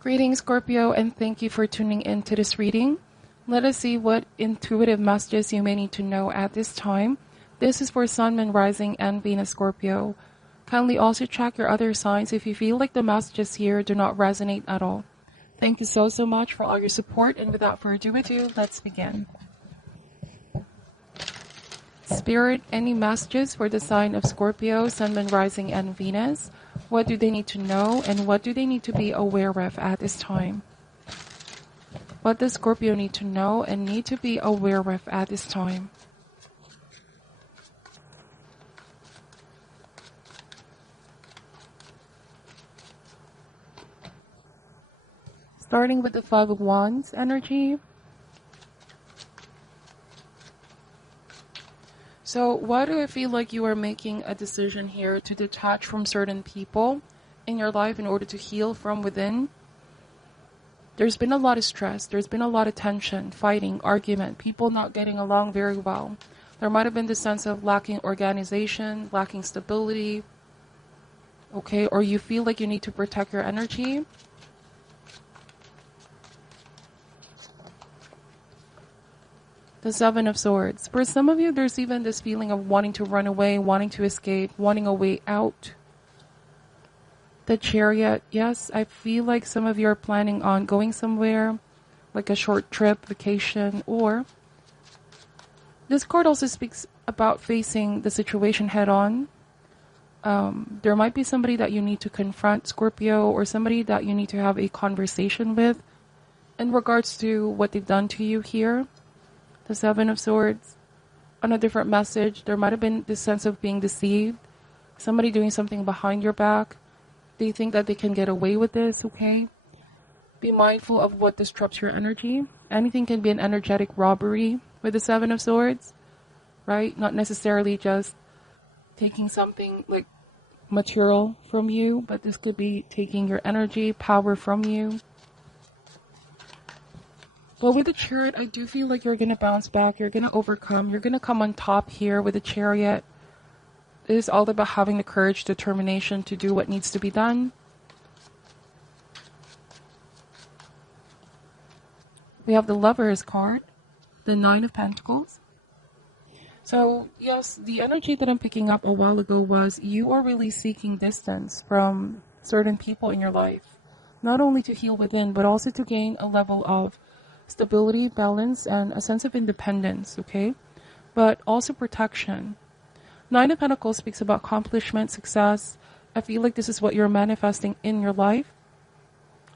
Greetings, Scorpio, and thank you for tuning in to this reading. Let us see what intuitive messages you may need to know at this time. This is for Sun, Moon, Rising, and Venus Scorpio. Kindly also check your other signs if you feel like the messages here do not resonate at all. Thank you so much for all your support, and without further ado, let's begin. Spirit, any messages for the sign of Scorpio, Sun, Moon, Rising, and Venus? What do they need to know, and what do they need to be aware of at this time? What does Scorpio need to know and need to be aware of at this time? Starting with the Five of Wands energy. So why do I feel like you are making a decision here to detach from certain people in your life in order to heal from within? There's been a lot of stress. There's been a lot of tension, fighting, argument, people not getting along very well. There might have been this sense of lacking organization, lacking stability, okay? Or you feel like you need to protect your energy. The Seven of Swords. For some of you, there's even this feeling of wanting to run away, wanting to escape, wanting a way out. The Chariot. Yes, I feel like some of you are planning on going somewhere, like a short trip, vacation, or this card also speaks about facing the situation head on. There might be somebody that you need to confront, Scorpio, or somebody that you need to have a conversation with in regards to what they've done to you here. The Seven of Swords. On a different message, there might have been this sense of being deceived. Somebody doing something behind your back. They think that they can get away with this, okay? Be mindful of what disrupts your energy. Anything can be an energetic robbery with the Seven of Swords, right? Not necessarily just taking something like material from you, but this could be taking your energy, power from you. But with the Chariot, I do feel like you're going to bounce back. You're going to overcome. You're going to come on top here with the Chariot. It is all about having the courage, determination to do what needs to be done. We have the Lovers card, the Nine of Pentacles. So, yes, the energy that I'm picking up a while ago was you are really seeking distance from certain people in your life. Not only to heal within, but also to gain a level of stability, balance, and a sense of independence, okay? But also protection. Nine of Pentacles speaks about accomplishment, success. I feel like this is what you're manifesting in your life.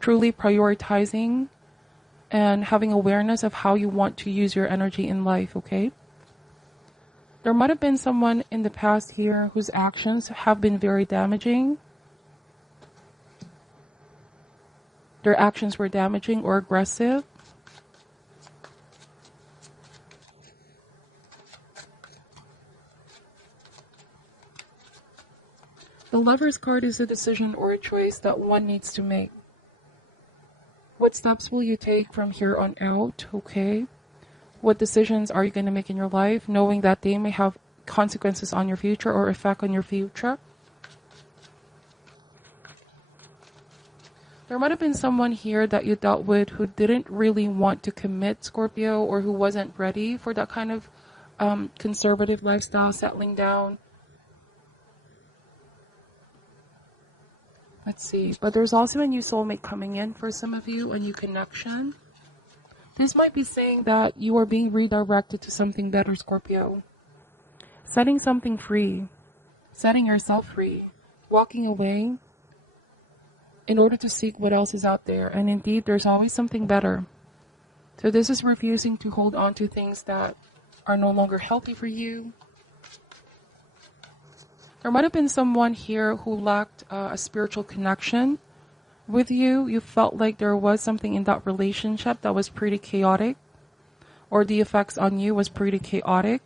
Truly prioritizing and having awareness of how you want to use your energy in life, okay? There might have been someone in the past here whose actions have been very damaging. Their actions were damaging or aggressive. The Lover's card is a decision or a choice that one needs to make. What steps will you take from here on out, okay? What decisions are you going to make in your life, knowing that they may have consequences on your future or effect on your future? There might have been someone here that you dealt with who didn't really want to commit, Scorpio, or who wasn't ready for that kind of conservative lifestyle, settling down. Let's see. But there's also a new soulmate coming in for some of you, a new connection. This might be saying that you are being redirected to something better, Scorpio. Setting something free. Setting yourself free. Walking away in order to seek what else is out there. And indeed, there's always something better. So this is refusing to hold on to things that are no longer healthy for you. There might have been someone here who lacked a spiritual connection with you. You felt like there was something in that relationship that was pretty chaotic, or the effects on you was pretty chaotic.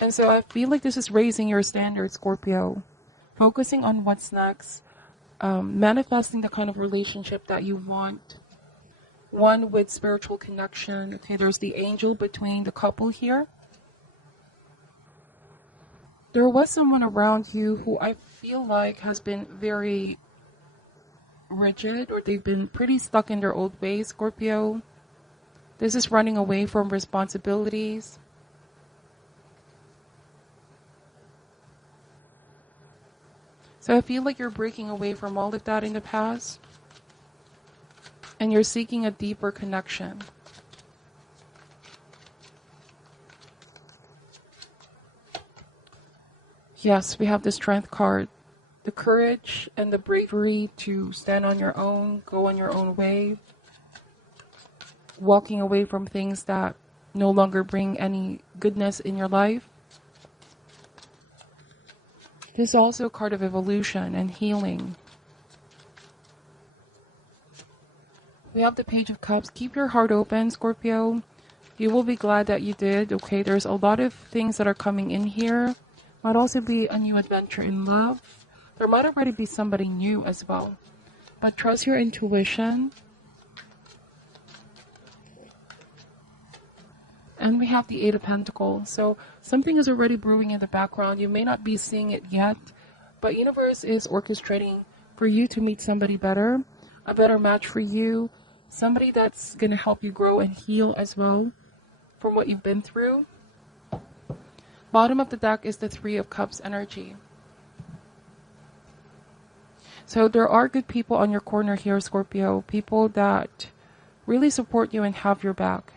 And so I feel like this is raising your standards, Scorpio. Focusing on what's next, manifesting the kind of relationship that you want. One with spiritual connection. Okay, there's the angel between the couple here. There was someone around you who I feel like has been very rigid or they've been pretty stuck in their old ways, Scorpio. This is running away from responsibilities. So I feel like you're breaking away from all of that in the past and you're seeking a deeper connection. Yes, we have the Strength card. The courage and the bravery to stand on your own, go on your own way, walking away from things that no longer bring any goodness in your life. This is also a card of evolution and healing. We have the Page of Cups. Keep your heart open, Scorpio. You will be glad that you did. Okay, there's a lot of things that are coming in here. Might also be a new adventure in love. There might already be somebody new as well. But trust your intuition. And we have the Eight of Pentacles. So something is already brewing in the background. You may not be seeing it yet, but universe is orchestrating for you to meet somebody better, a better match for you, somebody that's going to help you grow and heal as well from what you've been through. Bottom of the deck is the Three of Cups energy. So there are good people on your corner here, Scorpio. People that really support you and have your back.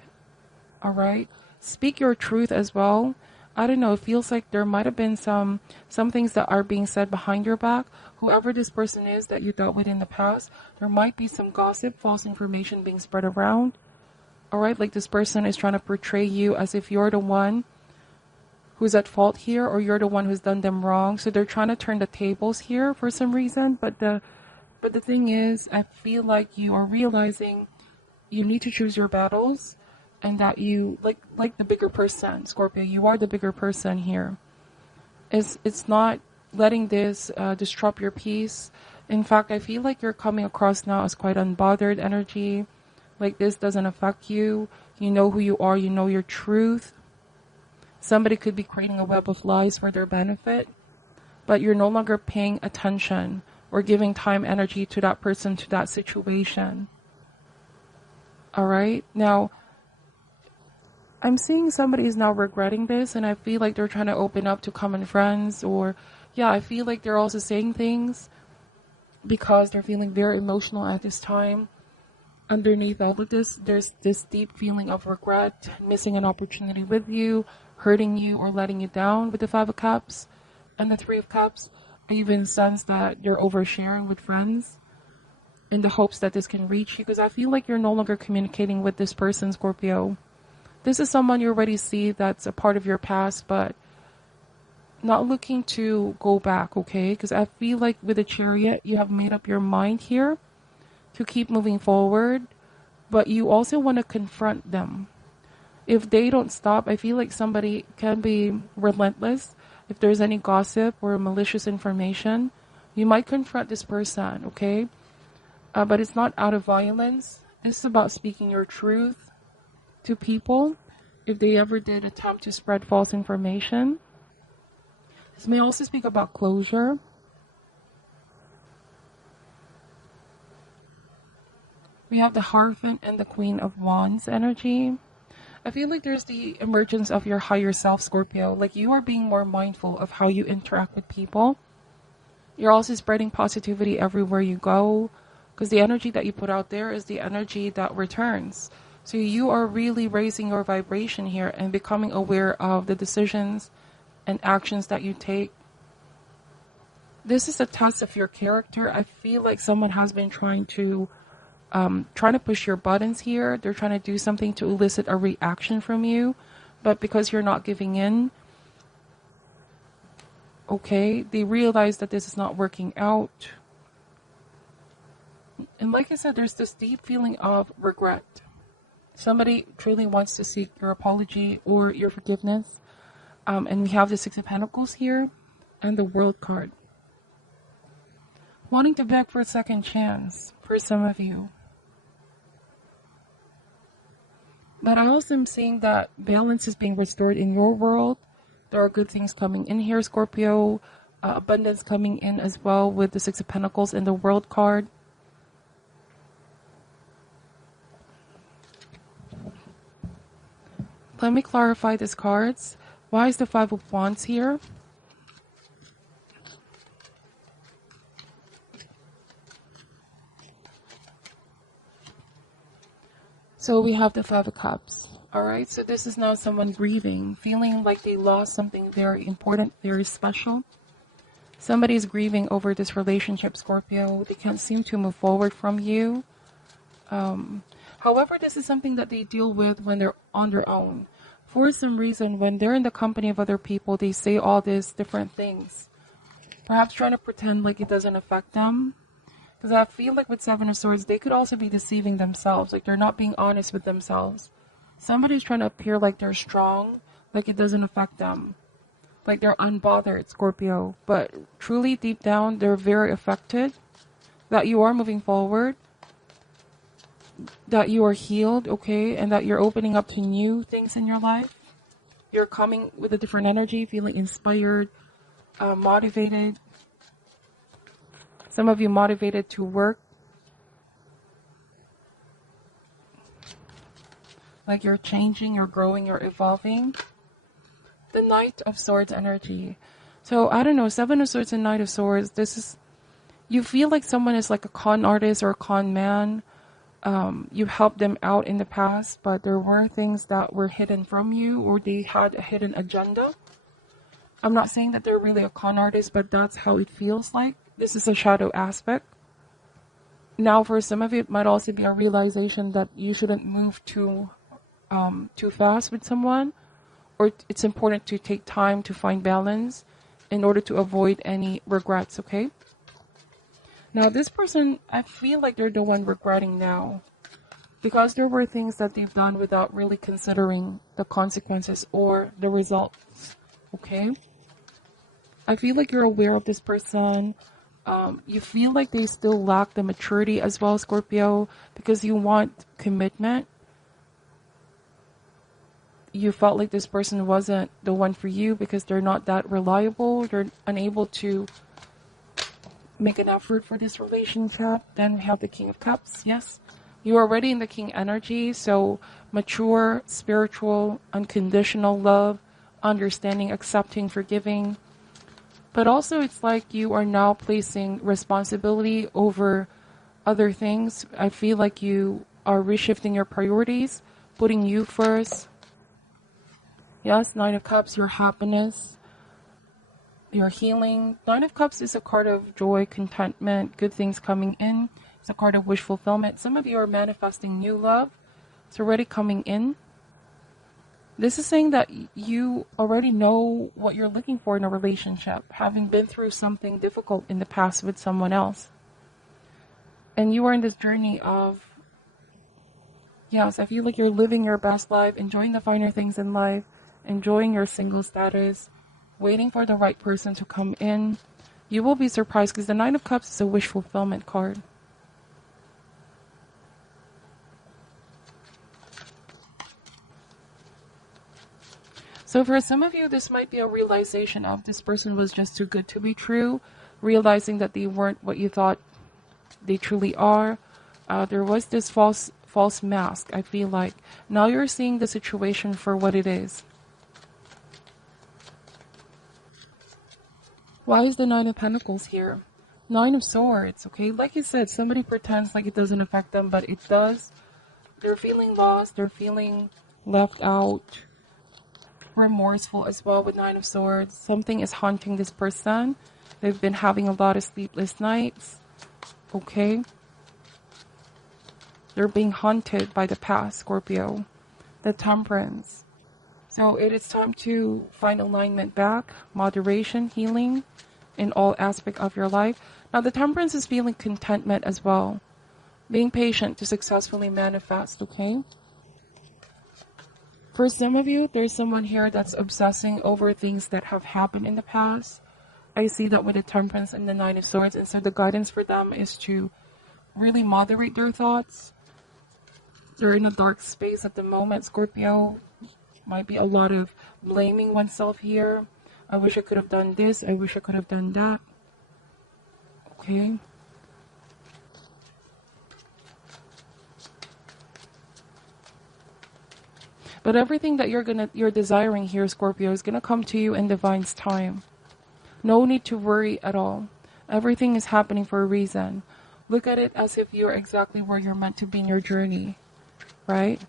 All right? Speak your truth as well. I don't know, it feels like there might have been some things that are being said behind your back. Whoever this person is that you dealt with in the past, there might be some gossip, false information being spread around. All right? Like this person is trying to portray you as if you're the one who's at fault here or you're the one who's done them wrong. So they're trying to turn the tables here for some reason. But the thing is, I feel like you are realizing you need to choose your battles and that you, like the bigger person, Scorpio, you are the bigger person here. It's not letting this disrupt your peace. In fact, I feel like you're coming across now as quite unbothered energy. Like this doesn't affect you. You know who you are. You know your truth. Somebody could be creating a web of lies for their benefit, but you're no longer paying attention or giving time, energy to that person, to that situation. All right? Now, I'm seeing somebody is now regretting this, and I feel like they're trying to open up to common friends, or, yeah, I feel like they're also saying things because they're feeling very emotional at this time. Underneath all of this, there's this deep feeling of regret, missing an opportunity with you, hurting you or letting you down with the Five of Cups and the Three of Cups. I even sense that you're oversharing with friends in the hopes that this can reach you, because I feel like you're no longer communicating with this person, Scorpio. This is someone you already see that's a part of your past, but not looking to go back, okay? Because I feel like with the Chariot, you have made up your mind here to keep moving forward, but you also want to confront them. If they don't stop, I feel like somebody can be relentless. If there's any gossip or malicious information, you might confront this person, okay? But it's not out of violence. This is about speaking your truth to people if they ever did attempt to spread false information. This may also speak about closure. We have the Hierophant and the Queen of Wands energy. I feel like there's the emergence of your higher self, Scorpio. Like you are being more mindful of how you interact with people. You're also spreading positivity everywhere you go, because the energy that you put out there is the energy that returns. So you are really raising your vibration here and becoming aware of the decisions and actions that you take. This is a test of your character. I feel like someone has been trying to push your buttons here. They're trying to do something to elicit a reaction from you, but because you're not giving in, okay, they realize that this is not working out. And like I said, there's this deep feeling of regret. Somebody truly wants to seek your apology or your forgiveness. And we have the Six of Pentacles here and the World card. Wanting to beg for a second chance for some of you. But I also am seeing that balance is being restored in your world. There are good things coming in here, Scorpio. Abundance coming in as well with the Six of Pentacles and the World card. Let me clarify these cards. Why is the Five of Wands here? So we have the Five of Cups. Alright, so this is now someone grieving, feeling like they lost something very important, very special. Somebody's grieving over this relationship, Scorpio. They can't seem to move forward from you. However, this is something that they deal with when they're on their own. For some reason, when they're in the company of other people, they say all these different things. Perhaps trying to pretend like it doesn't affect them. Because I feel like with Seven of Swords, they could also be deceiving themselves. Like they're not being honest with themselves. Somebody's trying to appear like they're strong, like it doesn't affect them. Like they're unbothered, Scorpio. But truly, deep down, they're very affected. That you are moving forward. That you are healed, okay? And that you're opening up to new things in your life. You're coming with a different energy, feeling inspired, motivated. Some of you motivated to work. Like you're changing, you're growing, you're evolving. The Knight of Swords energy. So, I don't know, Seven of Swords and Knight of Swords, this is... You feel like someone is like a con artist or a con man. You helped them out in the past, but there were things that were hidden from you, or they had a hidden agenda. I'm not saying that they're really a con artist, but that's how it feels like. This is a shadow aspect. Now, for some of you, it might also be a realization that you shouldn't move too fast with someone, or it's important to take time to find balance in order to avoid any regrets, okay? Now, this person, I feel like they're the one regretting now, because there were things that they've done without really considering the consequences or the results, okay? I feel like you're aware of this person. You feel like they still lack the maturity as well, Scorpio, because you want commitment. You felt like this person wasn't the one for you because they're not that reliable. They're unable to make an effort for this relationship. Then we have the King of Cups. Yes, you're already in the King energy. So mature, spiritual, unconditional love, understanding, accepting, forgiving. But also it's like you are now placing responsibility over other things. I feel like you are reshifting your priorities, putting you first. Yes, Nine of Cups, your happiness, your healing. Nine of Cups is a card of joy, contentment, good things coming in. It's a card of wish fulfillment. Some of you are manifesting new love. It's already coming in. This is saying that you already know what you're looking for in a relationship, having been through something difficult in the past with someone else. And you are in this journey of, yes, I feel like you're living your best life, enjoying the finer things in life, enjoying your single status, waiting for the right person to come in. You will be surprised because the Nine of Cups is a wish fulfillment card. So for some of you, this might be a realization of this person was just too good to be true, realizing that they weren't what you thought they truly are. There was this false mask, I feel like. Now you're seeing the situation for what it is. Why is the Nine of Pentacles here? Nine of Swords, okay? Like you said, somebody pretends like it doesn't affect them, but it does. They're feeling lost. They're feeling left out. Remorseful as well with Nine of Swords. Something is haunting this person. They've been having a lot of sleepless nights. Okay? They're being haunted by the past, Scorpio. The Temperance. So it is time to find alignment back, moderation, healing in all aspects of your life. Now the Temperance is feeling contentment as well. Being patient to successfully manifest, okay? For some of you, there's someone here that's obsessing over things that have happened in the past. I see that with the Temperance and the Nine of Swords. And so the guidance for them is to really moderate their thoughts. They're in a dark space at the moment, Scorpio. Might be a lot of blaming oneself here. I wish I could have done this. I wish I could have done that. Okay. But everything that you're desiring here, Scorpio, is gonna come to you in divine's time. No need to worry at all. Everything is happening for a reason. Look at it as if you're exactly where you're meant to be in your journey, right?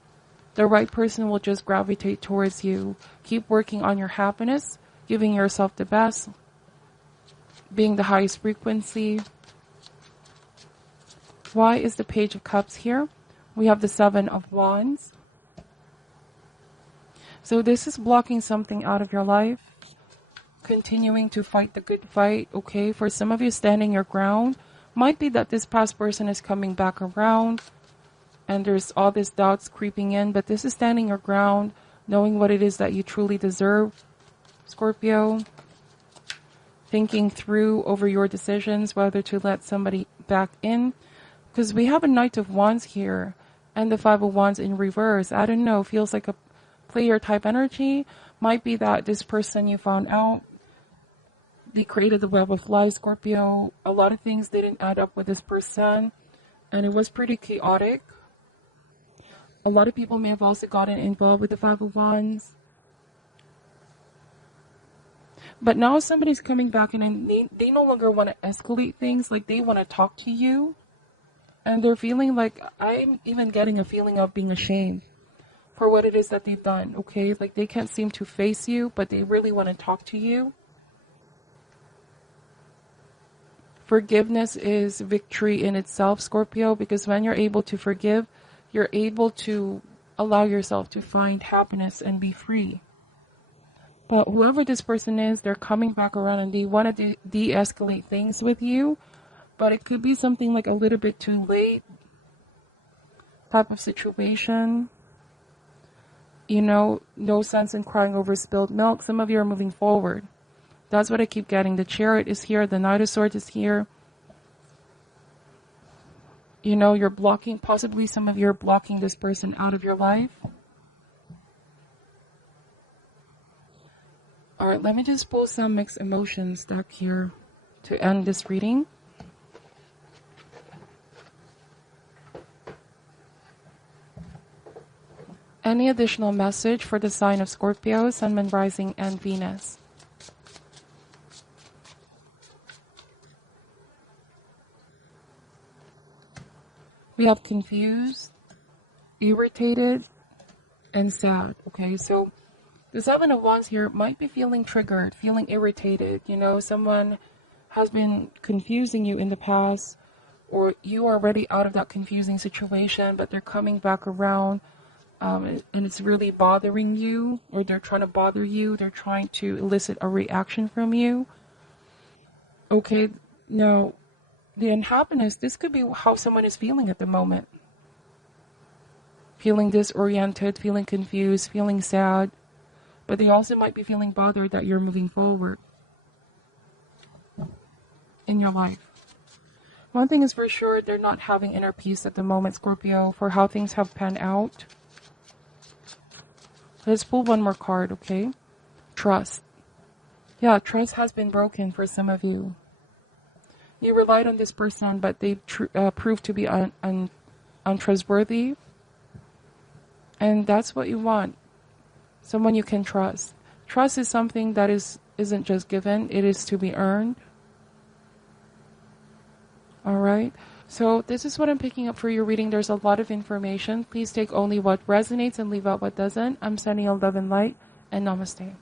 The right person will just gravitate towards you. Keep working on your happiness, giving yourself the best, being the highest frequency. Why is the Page of Cups here? We have the Seven of Wands. So this is blocking something out of your life. Continuing to fight the good fight, okay? For some of you, standing your ground. Might be that this past person is coming back around and there's all these doubts creeping in, but this is standing your ground, knowing what it is that you truly deserve, Scorpio. Thinking through over your decisions, whether to let somebody back in. Because we have a Knight of Wands here and the Five of Wands in reverse. I don't know, feels like a player type energy. Might be that this person you found out, they created the web of lies, Scorpio. A lot of things didn't add up with this person, and it was pretty chaotic. A lot of people may have also gotten involved with the Five of Wands. But now somebody's coming back and they no longer want to escalate things. Like, they want to talk to you. And they're feeling like, I'm even getting a feeling of being ashamed for what it is that they've done, okay? Like, they can't seem to face you, but they really want to talk to you. Forgiveness is victory in itself, Scorpio, because when you're able to forgive, you're able to allow yourself to find happiness and be free. But whoever this person is, they're coming back around and they want to de-escalate things with you. But it could be something like a little bit too late type of situation. You know, no sense in crying over spilled milk. Some of you are moving forward. That's what I keep getting. The Chariot is here. The Knight of Swords is here. You know, you're blocking, possibly some of you are blocking this person out of your life. Alright, let me just pull some mixed emotions deck here to end this reading. Any additional message for the sign of Scorpio, Sun, Moon, Rising, and Venus? We have confused, irritated, and sad. Okay, so the Seven of Wands here might be feeling triggered, feeling irritated. You know, someone has been confusing you in the past, or you are already out of that confusing situation, but they're coming back around, and it's really bothering you, or they're trying to bother you. They're trying to elicit a reaction from you. Okay, now, the unhappiness, this could be how someone is feeling at the moment. Feeling disoriented, feeling confused, feeling sad. But they also might be feeling bothered that you're moving forward in your life. One thing is for sure, they're not having inner peace at the moment, Scorpio, for how things have panned out. Let's pull one more card, okay? Trust. Yeah, trust has been broken for some of you. You relied on this person, but they proved to be untrustworthy. And that's what you want. Someone you can trust. Trust is something that isn't just given. It is to be earned. Alright. So this is what I'm picking up for your reading. There's a lot of information. Please take only what resonates and leave out what doesn't. I'm sending you love and light. And namaste.